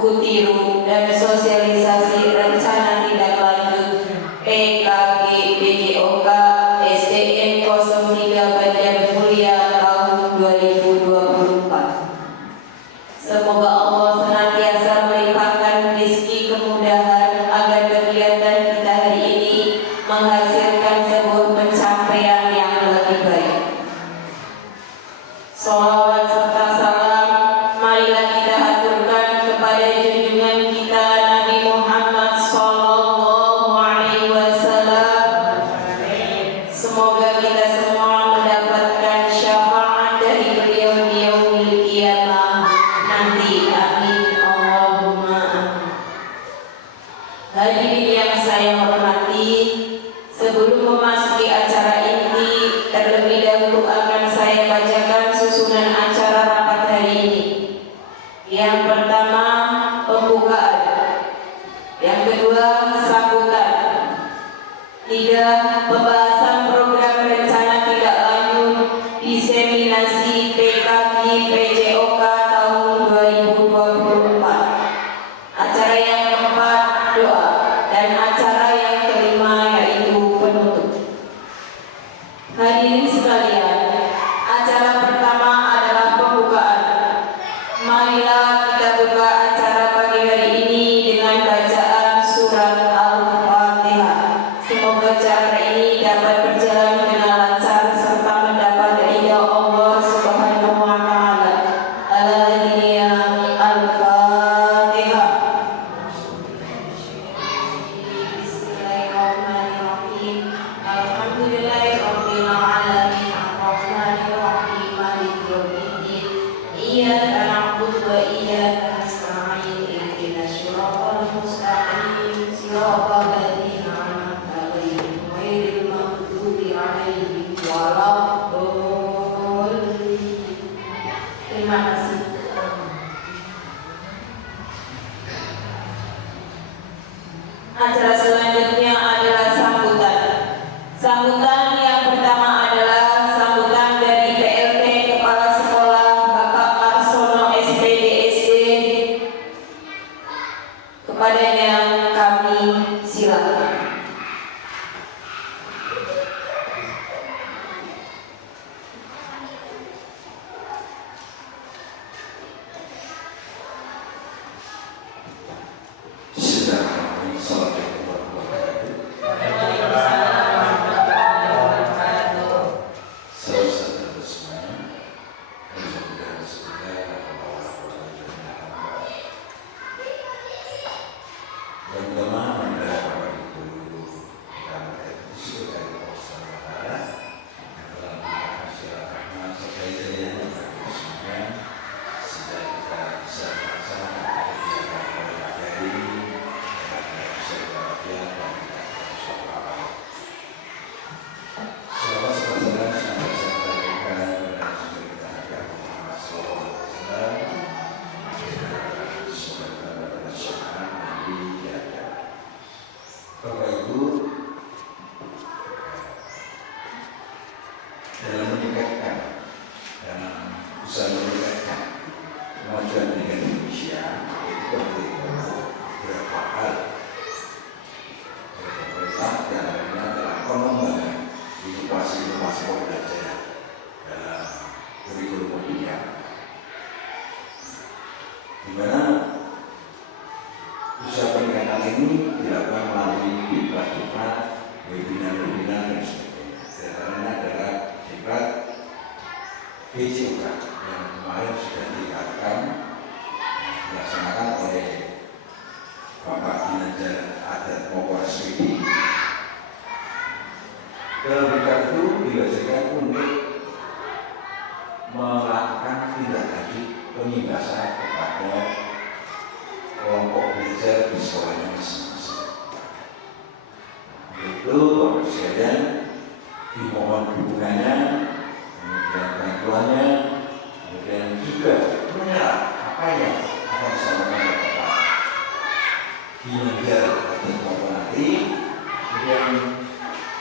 buku tiru dan sosialisasi rencana tindak lanjut PKG BJOK SDN 03 Banjarmulia tahun 2024. Semoga Allah senantiasa melimpahkan rezeki kemudahan agar kegiatan kita hari ini menghasilkan sebuah pencapaian yang lebih baik. Sholawat serta salam marilah kita aturkan kepada junjungan kita Nabi Muhammad Sallallahu Alaihi Wasallam. Semoga kita semua mendapatkan syafaat dari beliau di yaumil qiyamah nanti. Amin Allahumma amin. Hadirin yang saya hormati, sebelum memasuki acara inti, terlebih dahulu akan saya bacakan susunan acara rapat hari ini. Yang pertama, pembukaan. Yang kedua, sambutan. Tiga, pembahasan program rencana tindak lanjut diseminasi PKG PJOK tahun 2024. Acara yang keempat, doa. Dan acara yang kelima yaitu penutup. Hadirin sekalian, acara pertama adalah pembukaan. Marilah kita buka acara pagi hari ini dengan bacaan surat Al-Fatihah. Semoga acara ini dapat berjalan dengan lancar serta mendapat ridha Allah Subhanahu wa taala. Al-Fatihah. Bismillahirrahmanirrahim. Alhamdulillahirabbil alamin arrahmanir rahim maliki yaumiddin. Iyyaka na'budu wa iyyaka nasta'in. Ihdinas siratal mustaqim. Siratal ladzina an'amta 'alaihim ghairil maghdubi 'alaihim waladdallin. Terima kasih. Acara selanjutnya adalah sambutan. Sambutan yang pertama adalah sambutan dari PLT Kepala Sekolah Bapak Marsono SPDSD. Kepadanya kami silakan. Assalamualaikum warahmatullahi wabarakatuh. Salam sejahtera semuanya. Alhamdulillah yang pertama adalah Bapak Ibu dan etnis dari Nusantara yang telah memberikan silaturahmi serta hidayah bagi semuanya sehingga kita bisa melaksanakan kegiatan pada hari ini. Bapak Ibu, dalam meningkatkan dan bisa meningkatkan kemajuan pendidikan Indonesia, itu penting beberapa hal. Pemerintah yang lainnya adalah pengembangan inovasi pembelajaran dalam kurikulum pendidikan, di mana usaha pendidikan ini dilakukan melalui diklat-diklat, webinar dan sebagainya. Di antaranya adalah diklat BJOK yang kemarin sudah dilakukan dilaksanakan oleh Bapak Ginanjar Adat Mokor SPD. Dalam diklat itu diwajibkan untuk melakukan tindak lanjut penindasan kepada kelompok belajar di sekolahnya masing-masing. Itu Bapak sekalian dimohon dukungannya, kemudian bantuannya, kemudian juga menyerah apa yang akan disampaikan Bapak Ginanjar dan Bapak nanti, kemudian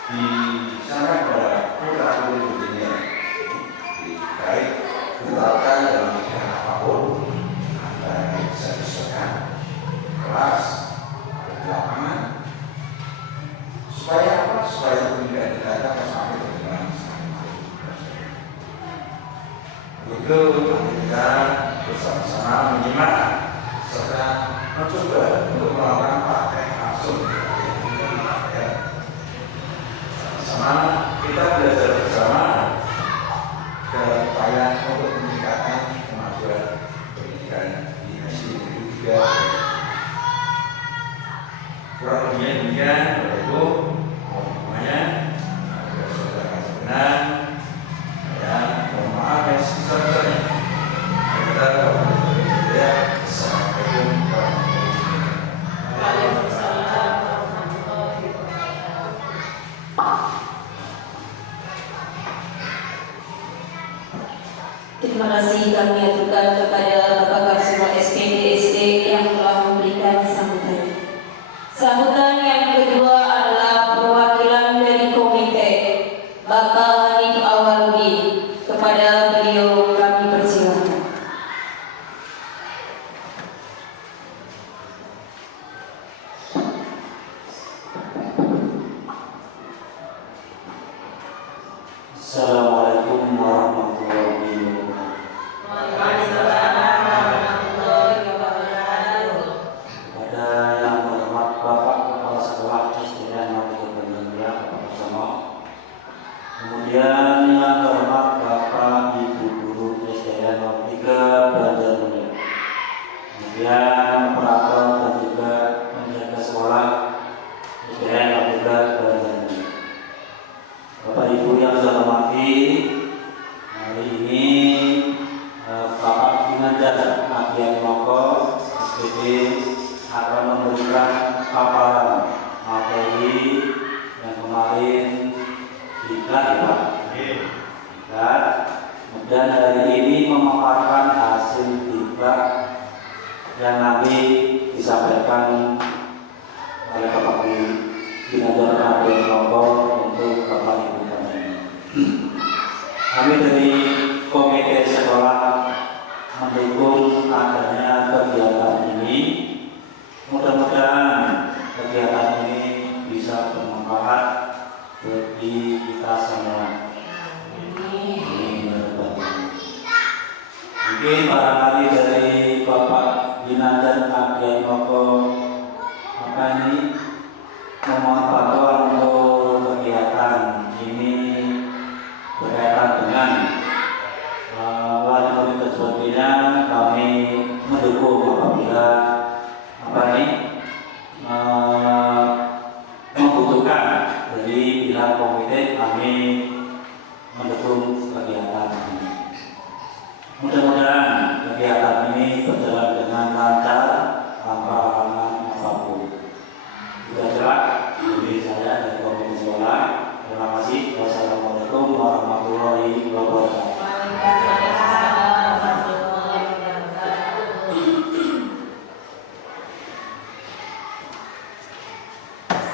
di sana pada putra-putri dunia baik ditetapkan dalam bidang apapun, antara yang bisa disesuaikan kita bersama-sama menyimak serta mencoba untuk melakukan praktek langsung. Sama kita belajar bersama supaya untuk meningkatkan kemajuan pendidikan di Mesir juga. Kurang lebihnya demikian, Bapak Ibu, semuanya ada saudara benar, ya, mohon maaf yang sebesar-besarnya. Kita ya, assalamualaikum warahmatullahi wabarakatuh. Terima kasih kami aturkan kepada Bapak Kasubag SPD SD yang telah memberikan sambutan. Sambutan yang kedua adalah perwakilan dari komite Bapak Hanif Awaludin. Kepada beliau kami persilakan. Assalamualaikum warahmatullahi wabarakatuh. Kepada yang terhormat Bapak Kepala Sekolah SDN Negeri Banjarnegara Bapak Sono, kemudian yang terhormat Bapak Ibu Guru SDN Negeri 3 Banjarnegara, kemudian operator dan juga penjaga sekolah SDN Negeri 3 Banjarnegara. Bapak Ibu yang saya hormati, hari ini Bapak Ginanjar Adian Moko SPD akan memberikan paparan materi yang kemarin diklat ya Pak. Diklat. Kemudian hari ini memaparkan hasil diklat yang nanti disampaikan oleh Bapak Ginanjar Adian Moko untuk Bapak Ibu kami. Kami dari komite sekolah mendukung adanya kegiatan ini. Mudah-mudahan kegiatan ini bisa bermanfaat bagi kita semua. Mungkin barangkali dari Bapak Ginanjar Adian Moko memohon bantuan untuk kegiatan ini berkaitan dengan wali murid sebagainya. Kami mendukung apabila membutuhkan dari pihak komite, kami mendukung kegiatan ini. Mudah-mudahan kegiatan ini berjalan dengan lancar tanpa halangan apapun. Kira-kira dari saya dari komite sekolah. Terima kasih. Wassalamualaikum warahmatullahi wabarakatuh.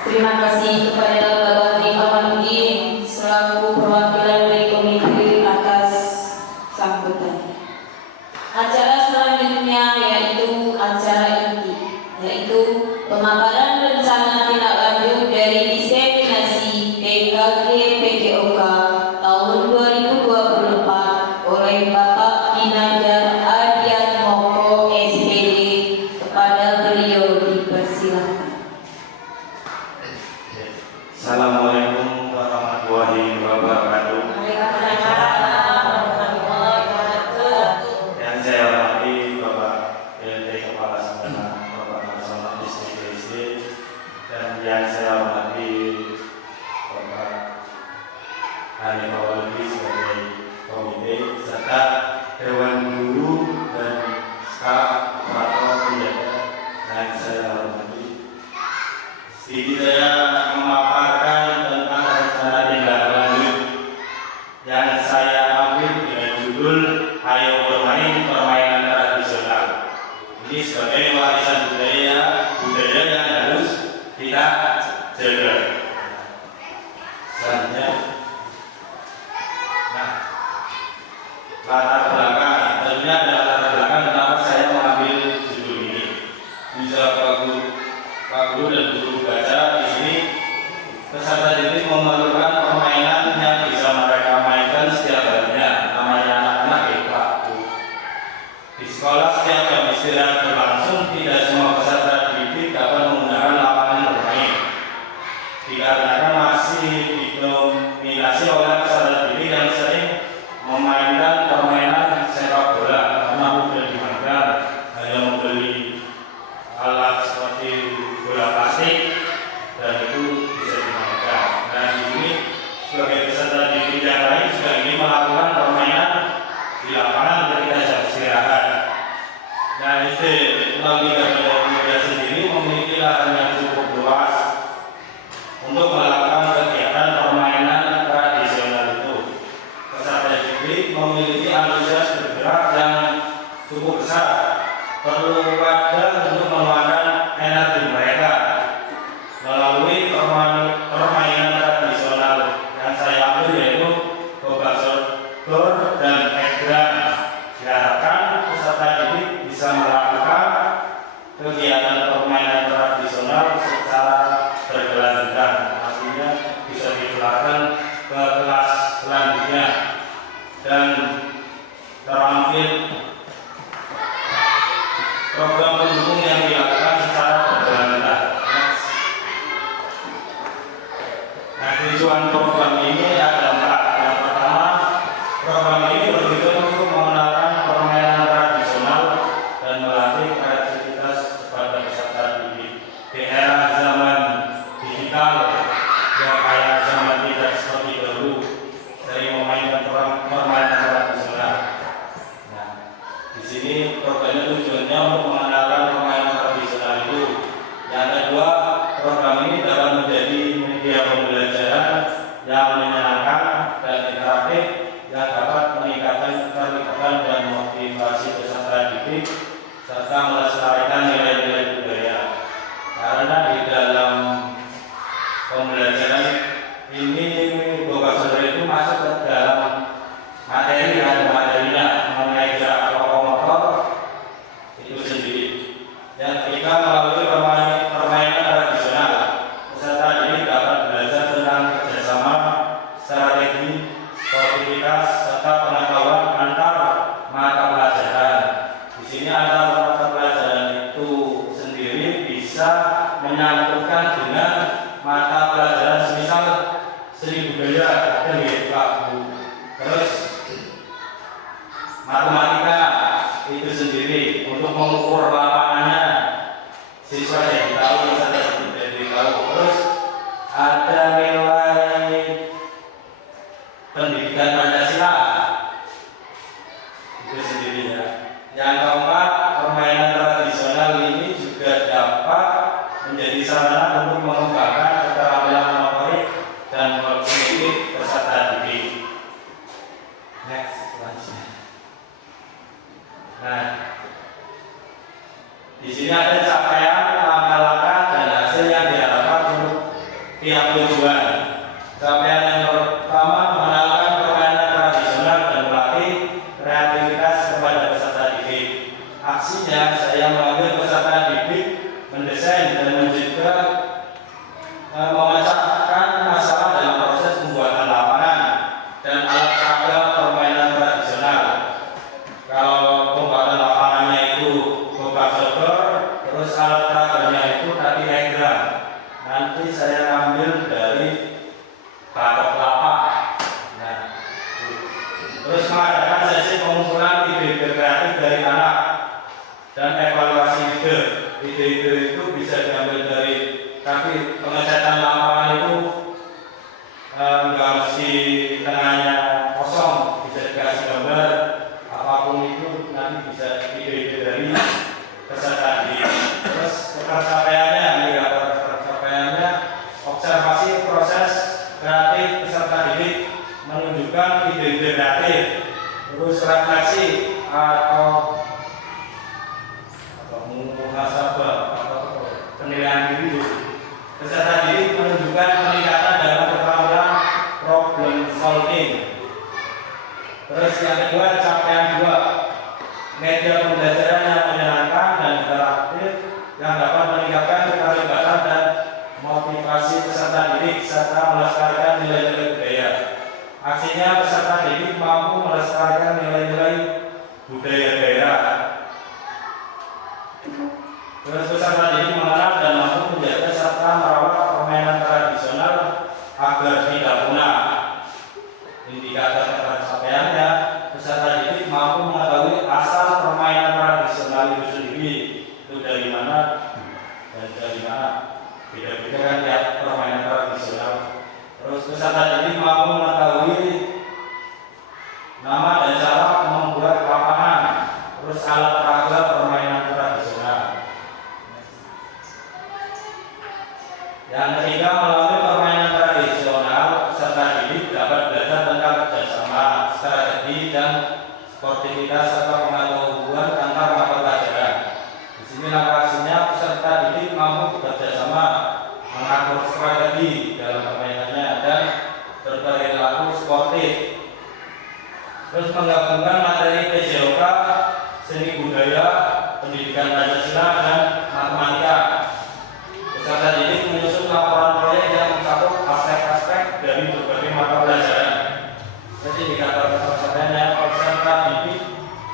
Terima kasih kepada Bapak Hanif Awaludin selaku perwakilan dari komite atas sambutan. Acara selanjutnya yaitu acara inti, yaitu pemaparan rencana tindak lanjut dari diseminasi PKG PJOK tahun 2024 oleh Bapak Ginanjar Adian Moko SPD. Kepada beliau dipersilakan. Assalamualaikum warahmatullahi wabarakatuh. Yang saya hormati Bapak PLT Kepala Sekolah Bapak Nasional SD dan yang saya hormati Bapak Hanif Awaludin sebagai komite serta Dewan Guru dan staf operator penjaga yang saya hormati. Sedikit saya memaparkan tentang rencana tindak lanjut yang saya ambil dengan judul Ayo Bermain Permainan Tradisional. Ini sebagai warisan budaya yang harus kita jaga. Selanjutnya, latar belakang. Tentunya ada latar belakang kenapa saya mengambil judul ini. Bisa Pak Guru dan Guru baca di sini. Peserta didik memerlukan permainan yang bisa mereka mainkan setiap harinya. Namanya anak-anak ya Pak. Di sekolah setiap jam istirahat berlangsung, tidak semua peserta didik dapat menggunakan lapangan bermain. Dikarenakan masih didominasi oleh peserta didik yang sering memainkan permainan sepak bola karena mudah dimainkan, hanya membeli alat seperti bola plastik dan itu bisa dimainkan. Nah, di sini sebagai peserta didik yang lain juga ingin melakukan permainan di lapangan ketika jam istirahat. Nah, SD 03 sendiri memiliki lahan yang cukup luas untuk melakukan kegiatan permainan tradisional itu. Peserta didik memiliki antusias bergerak yang cukup besar, perlu wadah untuk meluangkan energi mereka melalui permainan tradisional yang saya ambil, yaitu gobak sodor dan egrang. Diharapkan peserta didik bisa melakukan kegiatan permainan tradisional secara berkelanjutan, artinya bisa digelarkan ke kelas selanjutnya dan terampil program pendukung yang dilakukan secara berkelanjutan. Nah, tujuan program ini ada 4. Yang pertama, program ini bertujuan untuk mengenalkan permainan tradisional dan melatih kreativitas kepada peserta didik. Di era zaman digital yang kayak zaman tidak seperti dulu, sering memainkan permainan tradisional. Nah, di sini programnya tujuannya untuk mengenalkan permainan tradisional itu. Yang kedua, program ini dapat menjadi media pembelajaran yang menyenangkan dan interaktif yang dapat meningkatkan keterlibatan dan motivasi peserta didik serta melestarikan nilai-nilai budaya. Karena di dalam pembelajaran ini gobak sodor itu masuk ke dalam materi dan materinya mengenai gerak lokomotor itu sendiri. Yang ketiga, melalui permainan tradisional, peserta didik dapat belajar tentang kerjasama, strategi, sportivitas, serta pengetahuan antar mata pelajaran. Di sini antar mata pelajaran itu sendiri bisa menyangkutkan dengan mata pelajaran semisal seni budaya, ada nggih Pak Bu. Terus matematika itu sendiri untuk mengukur lapangannya, siswa jadi tahu, peserta jadi tahu. Terus ada nilai pendidikan Pancasila itu sendiri ya. Yang keempat, permainan tradisional ini juga dapat menjadi sarana untuk mengembangkan keterampilan motorik dan kognitif peserta didik. Next, selanjutnya. Nah, di sini ada capaian, langkah-langkah dan hasil yang diharapkan untuk tiap tujuan. Capaian yang pertama, mengenalkan permainan tradisional dan melatih kreativitas kepada peserta didik. Aksinya, saya memanggil peserta didik mendesain dan juga memecahkan masalah dalam proses pembuatan lapangan dan alat peraga permainan tradisional. Kalau pembuatan lapangannya itu gobak sodor, terus alat peraganya itu tadi egrang. Nanti saya ambil dari batok kelapa. Nah, terus mengadakan sesi pengumpulan ide-ide kreatif dari anak dan evaluasi ide. Ide-ide itu bisa diambil dari, tapi pengecatan lapangan itu nggak mesti tengahnya kosong, bisa dikasih gambar apapun itu, nanti bisa ide-ide dari peserta didik. Terus pencapaiannya, pencapaiannya observasi proses kreatif peserta didik menunjukkan ide-ide kreatif. Terus refleksi atau muhasabah atau penilaian diri. Peserta didik menunjukkan peningkatan dalam keterampilan problem solving. Terus yang kedua, capaian 2, media pembelajaran yang menyenangkan dan interaktif yang dapat meningkatkan keterlibatan dan motivasi peserta didik serta melestarikan nilai-nilai budaya. Aksinya, peserta didik mampu melestarikan nilai-nilai budaya daerah Terus peserta didik mengenal dan mampu menjaga serta merawat permainan tradisional agar tidak punah. Indikator ketercapaiannya, peserta didik mampu mengetahui asal permainan tradisional itu sendiri, itu dari mana dan dari mana, beda-beda kan ya permainan tradisional. Terus peserta didik mampu mengetahui nama dan cara membuat lapangan, terus alat peraga permainan tradisional. Yang ketiga, melalui permainan tradisional, peserta didik dapat belajar tentang kerjasama, strategi, dan sportivitas serta pengetahuan antar mata pelajaran. Di sini lokasinya peserta didik mampu bekerja sama, mengatur strategi dalam permainannya, dan berperilaku sportif. Terus menggabungkan materi PJOK, seni budaya, pendidikan Pancasila, dan matematika. Peserta didik menyusun laporan proyek yang mencakup aspek-aspek dari berbagai mata pelajaran. Jadi indikator ketercapaiannya, peserta didik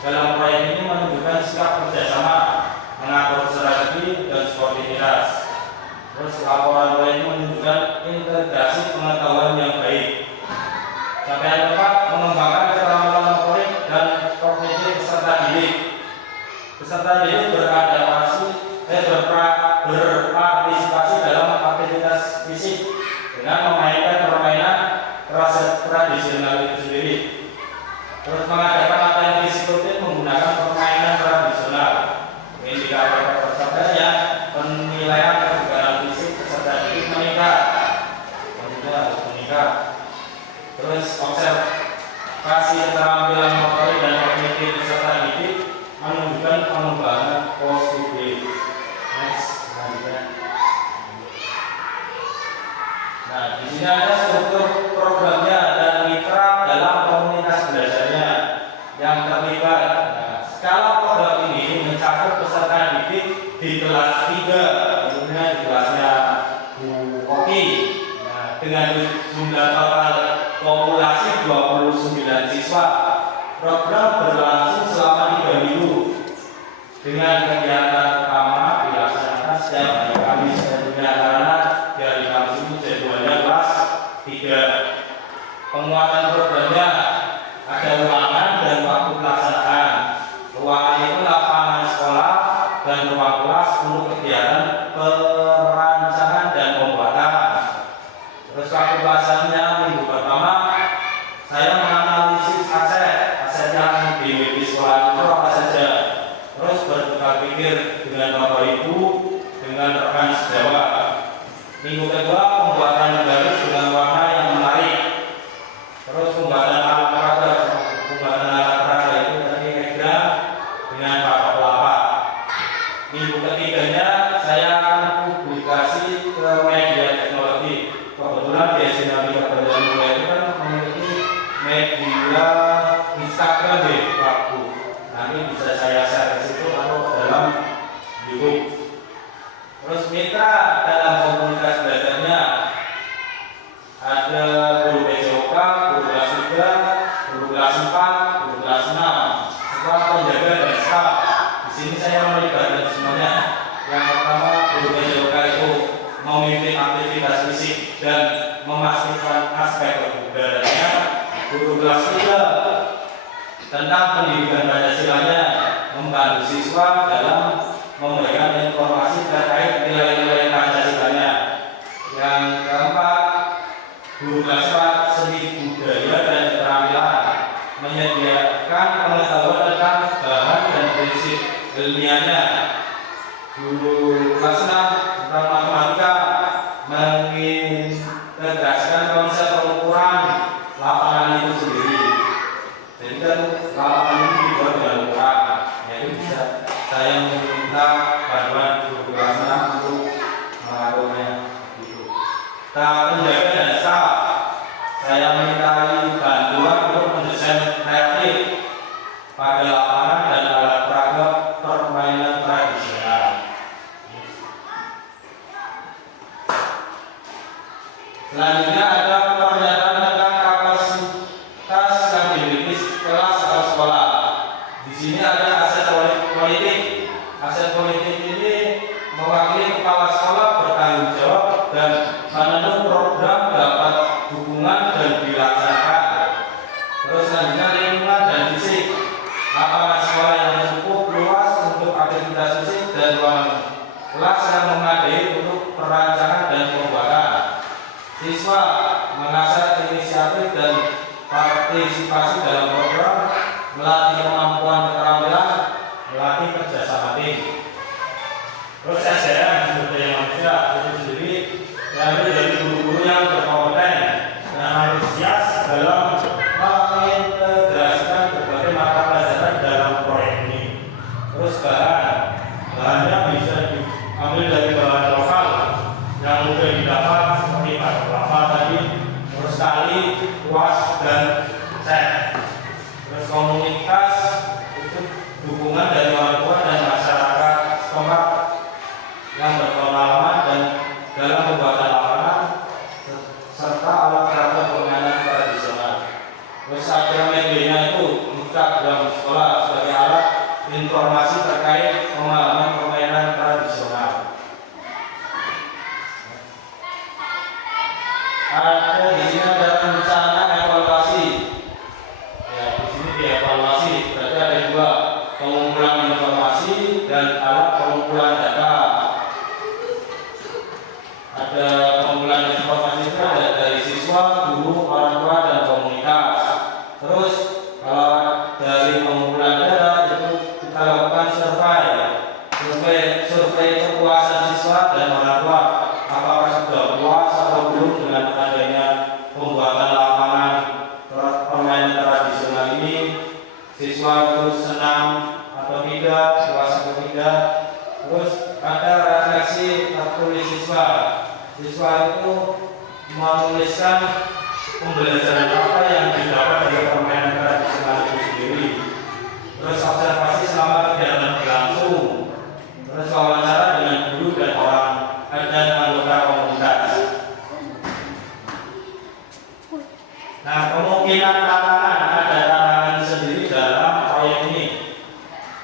dalam proyek ini menunjukkan sikap kerjasama, mengatur strategi, dan sportivitas. Terus laporan proyek ini menunjukkan integrasi pengetahuan yang baik. Capaian keempat, mengembangkan keterampilan motorik dan kognitif peserta didik. Peserta didik berpartisipasi dalam aktivitas fisik dengan memainkan permainan tradisional itu sendiri. Terus mengadakan latihan fisik rutin menggunakan permainan tradisional. Indikator ketercapaiannya, penilaian kebugaran fisik peserta didik meningkat. Terus observasi keterampilan motorik dan kognitif peserta didik menunjukkan pengembangan positif. Nah, di sini ada struktur programnya dan mitra dalam komunitas belajarnya yang terlibat. Nah, skala program ini mencakup peserta didik di kelas 3, tentunya di kelasnya Bu Oki. Nah, dengan jumlah total populasi 29 siswa. Program berlangsung selama 3 minggu dengan kegiatan utama dilaksanakan setiap hari Kamis, tentunya karena dari Kamis ini jadwalnya kelas 3. Penguatan programnya ada ruangan dan waktu pelaksanaan. Ruangan itu lapangan sekolah dan ruang kelas untuk kegiatan perancangan dan pembuatan. Terus waktu pelaksanaannya minggu pertama saya menganalisis aset yang dimiliki sekolah itu apa saja. Terus bertukar pikir dengan Bapak Ibu, dengan rekan sejawat. Minggu kedua pembuatan garis dengan warna yang menarik. Terus pembuatan alat peraga itu tadi egrang dengan patok kelapa. Minggu ketiganya saya akan publikasi ke media teknologi. Kebetulan di Sinabika Belajar Mulia itu kan memiliki media Instagram deh, Pak Bu. Nanti bisa saya share ke situ atau dalam YouTube. Terus mitra dalam komunitas belajarnya ada guru PJOK, guru kelas 3, guru kelas 4, guru kelas 6, serta penjaga dan staf. Di sini saya melibatkan semuanya. Yang pertama, guru PJOK itu memimpin aktivitas fisik dan memastikan aspek kebugarannya. Guru kelas 3 tentang pendidikan Pancasilanya, membantu siswa dalam memberikan informasi terkait nilai-nilai Pancasilanya. Yang keempat, guru kelas 4 seni budaya dan keterampilan, menyediakan pengetahuan tentang bahan dan prinsip ilmiahnya. Guru kelas 6 tentang matematika, mengintegrasikan konsep pengukuran lapangan itu sendiri. Jadi kan lapangan ini dibuat dengan ukuran, jadi bisa saya meminta bantuan guru kelas 6 untuk mengaturnya gitu. Penjaga dan staf, saya mintai bantuan untuk mendesain kreatif pada lapangan dan alat peraga permainan tradisional. Selanjutnya ada pernyataan tentang kapasitas yang dimiliki kelas atau sekolah. Di sini ada aset politik. Aset politik ini melatih kerjasama tim. Terus SDM sumber daya manusia itu sendiri diambil dari guru-guru yang berkompeten dan antusias dalam mengintegrasikan berbagai mata pelajaran dalam proyek ini. Terus bahannya bisa diambil dari bahan lokal yang mudah didapat seperti bahan kelapa tadi, terus tali, kuas, dan cat. Terus komunitas itu dukungan dari orang tua dan masyarakat setempat yang berpengalaman dan dalam pembuatan lapangan serta alat perangkat permainan tradisional. Terus akhirnya medianya itu muncul dalam sekolah sebagai alat informasi terkait pengalaman permainan tradisional. Ada di sini ada rencana evaluasi. Ya, di sini dievaluasi. Berarti ada dua, pengumpulan informasi dan alat pengumpulan data. Ada pengumpulan informasi itu ada dari siswa, guru, orang tua, dan komunitas. Terus kalau dari pengumpulan data itu kita lakukan survei kepuasan siswa dan orang tua. Apakah sudah puas atau belum dengan adanya pembuatan lapangan permainan tradisional ini? Siswa itu senang atau tidak, puas atau tidak? Terus ada refleksi tertulis siswa. Siswa itu menuliskan pembelajaran apa yang didapat dari permainan tradisional itu sendiri. Terus observasi selama kegiatan berlangsung. Terus wawancara dengan guru dan anggota komunitas. Nah, kemungkinan tantangan, ada tantangan sendiri dalam proyek ini,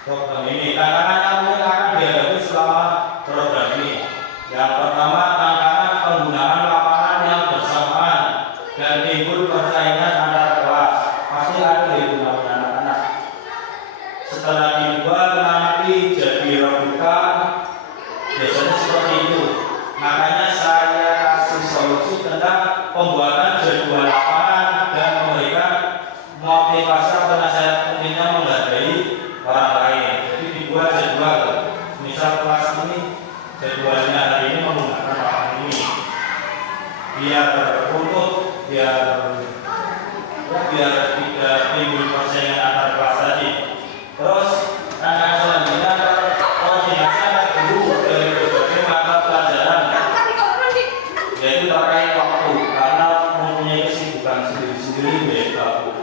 program ini. Tantangan yang mungkin akan dihadapi selama program ini. Yang pertama, tantangan penggunaan lapangan yang bersamaan dan timbul persaingan antar kelas. Pasti ada itu namanya anak-anak. Setelah dibuat nanti jadi rebutan, biasanya seperti itu. Makanya saya kasih solusi tentang pembuatan jadwal lapangan dan memberikan motivasi atau nasihat pentingnya menghargai orang lain. Jadi dibuat jadwal. Misal kelas ini jadwalnya hari ini menggunakan lapangan ini, biar teruntut, biar tidak timbul persaingan antar kelas tadi. Terus tantangan selanjutnya koordinasi antar guru dari berbagai mata pelajaran, yaitu terkait waktu karena mempunyai kesibukan sendiri-sendiri yaitu waktu.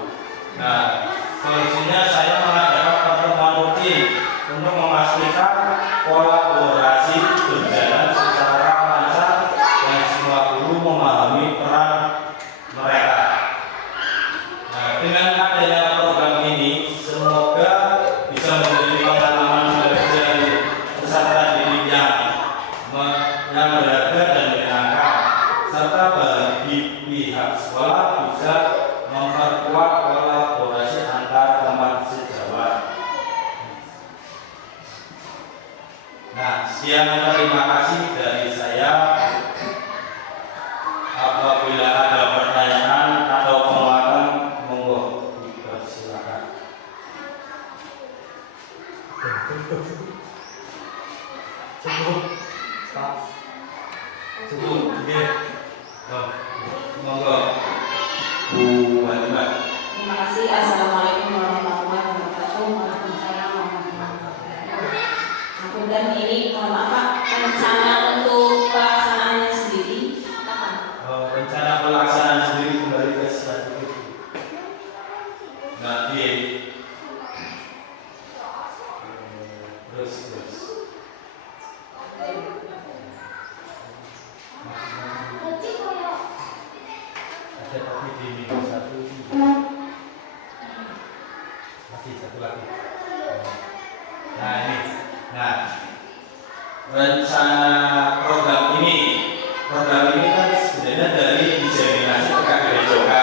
Nah, solusinya saya mengadakan pertemuan rutin untuk memastikan kolaborasi berjalan secara lancar dan semua guru memahami peran mereka. Nah, dengan adanya program ini, semoga bisa menjadi pengalaman bekerja di peserta didik yang berharga dan menyenangkan, serta bagi pihak sekolah bisa memperkuat kolaborasi antar teman sejawat. Nah, sekian, terima kasih dari saya. Apabila ada pertanyaan atau penguatan, monggo dipersilakan. Cukup, oke. Monggo, Bu Fatimah. Terima kasih. Assalamualaikum warahmatullahi wabarakatuh. Waalaikumsalam warahmatullahi wabarakatuh. Dan ini mohon maaf Pak, rencana untuk pelaksanaannya sendiri kapan? Rencana pelaksanaan sendiri kembali ke strategi. Nanti terus. Ada tapi di minggu satu masih satu lagi. Nah ini, rencana program ini kan sebenarnya dari diseminasi PKBD Joka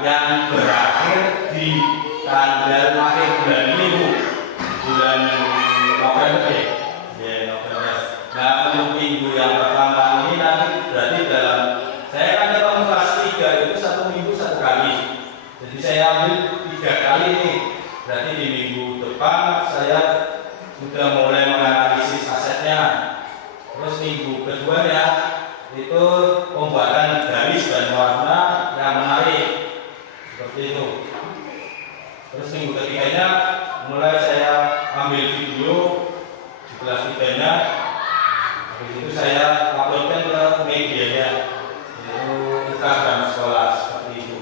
yang berakhir di tanggal akhir bulan ini, Bu, bulan November ya, November. Nah, untuk minggu yang pertama ini nanti berarti dalam, saya kan ketemu kelas 3 itu 1 minggu 1 kali. Jadi saya ambil 3 kali ini. Berarti di minggu depan saya sudah mulai menganalisis asetnya. Terus minggu kedua ya itu pembuatan garis dan warna yang menarik seperti itu. Terus minggu ketiganya mulai saya ambil video di kelas 3-nya. Habis itu saya uploadkan ke medianya, yaitu Instagram sekolah seperti itu.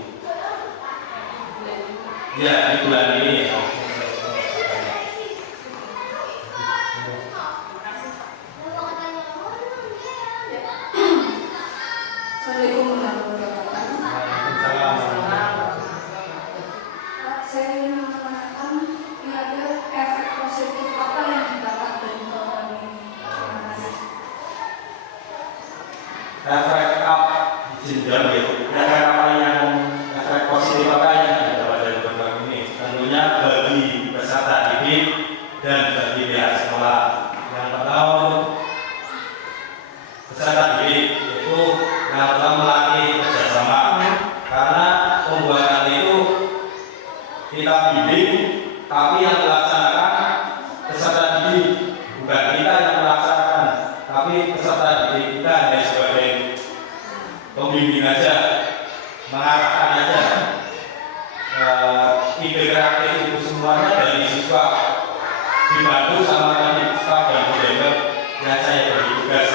Ya, di bulan ini. Assalamualaikum warahmatullahi wabarakatuh. Saya ingin menanyakan kira-kira efek positif apa yang didapat dari program ini? Terima kasih. Efek apa jenjang gitu? Efek positif apa yang didapat dari program ini? Tentunya bagi peserta didik dan bagi pihak sekolah. Yang pertama peserta didik itu yang pertama melatih kerjasama, karena pembuatan itu kita bimbing, tapi yang melaksanakan peserta didik, bukan kita yang melaksanakan, tapi peserta didik kita hanya sebagai pembimbing aja, mengarahkan aja. Ide kreatif itu semuanya dari siswa, dibantu sama kami staf dan moderator yang saya beri tugas.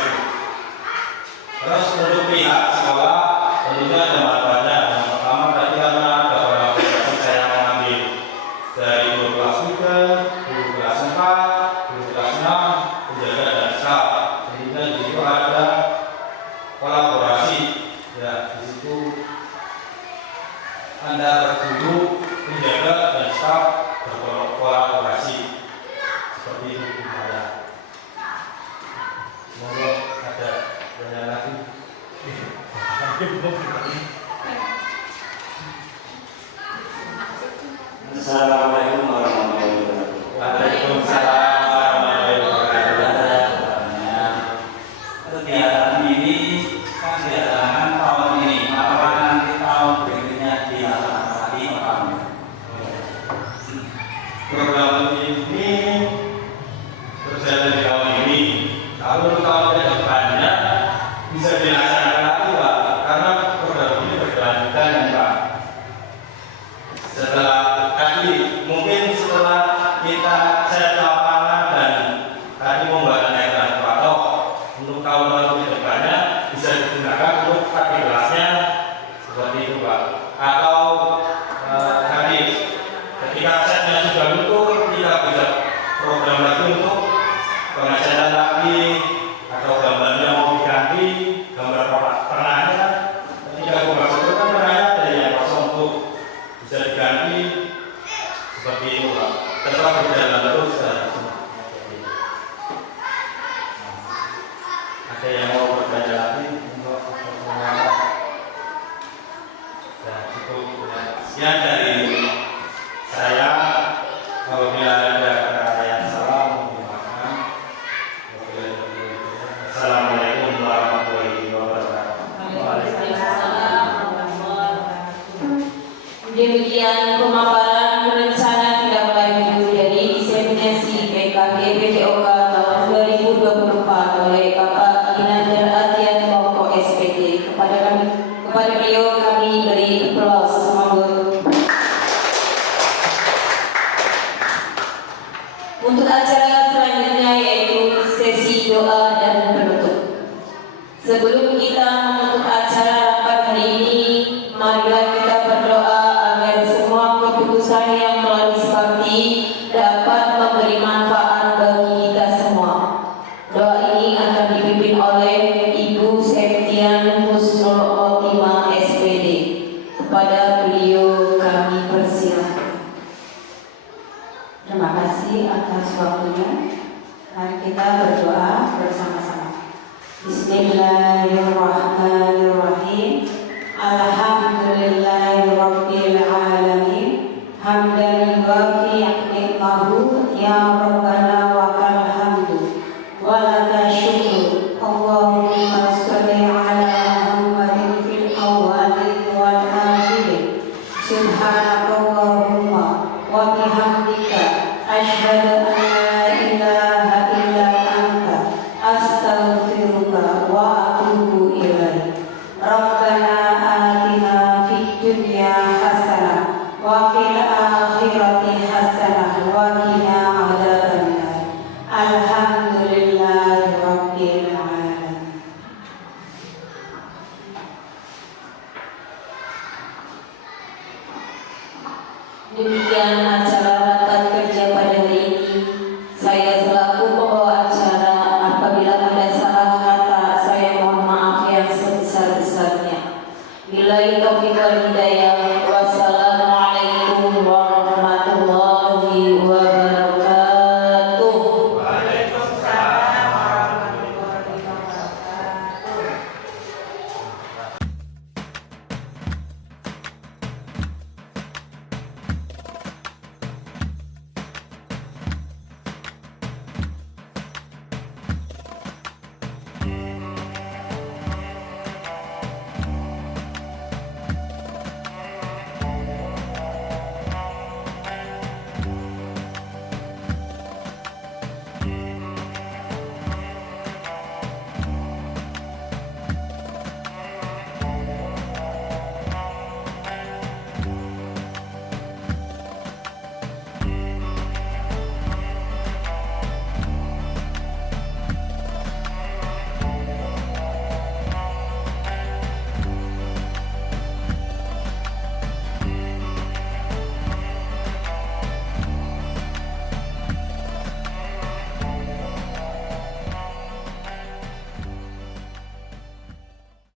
Terus untuk pihak sekolah tentunya ada manfaatnya. Yang pertama tadi karena ada kolaborasi saya mengambil dari guru kelas 3, guru kelas 4, guru kelas 6, penjaga dan staf. Tentunya di situ ada kolaborasi. Ya, di situ antara guru, penjaga dan staf berkolaborasi. Seperti itu saya. Semoga ada banyak lagi. Assalamualaikum warahmatullahi wabarakatuh. Waalaikumsalam warahmatullahi wabarakatuh. Kegiatan ini kan diadakan tahun ini, apakah nanti tahun berikutnya dilaksanakan lagi apa enggak? Program ini berjalan di tahun ini. Kalau tahun depannya bisa dilaksanakan lagi Pak, karena program ini berkelanjutan ya Pak. Setelah tadi mungkin setelah kita cek lapangan dan tadi pembuatan ekran patok untuk tahun-tahun ke depannya bisa digunakan untuk tadi kelasnya seperti itu Pak. Atau tadi ketika setnya sudah luntur kita bisa program lagi untuk pengecekan lagi atau gambarnya mau diganti, gambar tengahnya ketika gambar itu kan tengahnya ada yang kosong tuh bisa diganti seperti itu Pak. Tetap berjalan terus kan. Ada yang mau bertanya lagi untuk pertanyaan? Ya, cukup ya. Sekian dari saya. Apabila ada kata yang salah, mohon maaf. Assalamualaikum warahmatullahi wabarakatuh. Waalaikumsalam warahmatullahi wabarakatuh. Demikian pemaparan rencana tindak lanjut dari diseminasi PKG PTOK tahun 2024 oleh Bapak Kinanjar Atian Moko SPD. Kepada beliau kami beri aplaus. Semoga. Untuk acara selanjutnya yaitu sesi doa dan penutup. Sebelum kita menutup acara rapat hari ini, marilah kita berdoa agar semua keputusan yang telah disepakati dapat memberi manfaat bagi kita semua. Doa ini akan dipimpin oleh Ibu Septian Husnul Khotimah SPD. Kepada beliau kami persilakan. Terima kasih atas waktunya. Mari kita berdoa bersama-sama. Bismillahirrahmanirrahim. Alhamdulillahirabbil alamin. Hamdan yuwafi ni'mahu ya rabbana wa lakal hamdu wa lakal syukru. Allahumma shalli ala Muhammadin fil awwalin wal akhirin. Subhanakallahumma wa bihamdika asyhadu an la ilaha hal-hal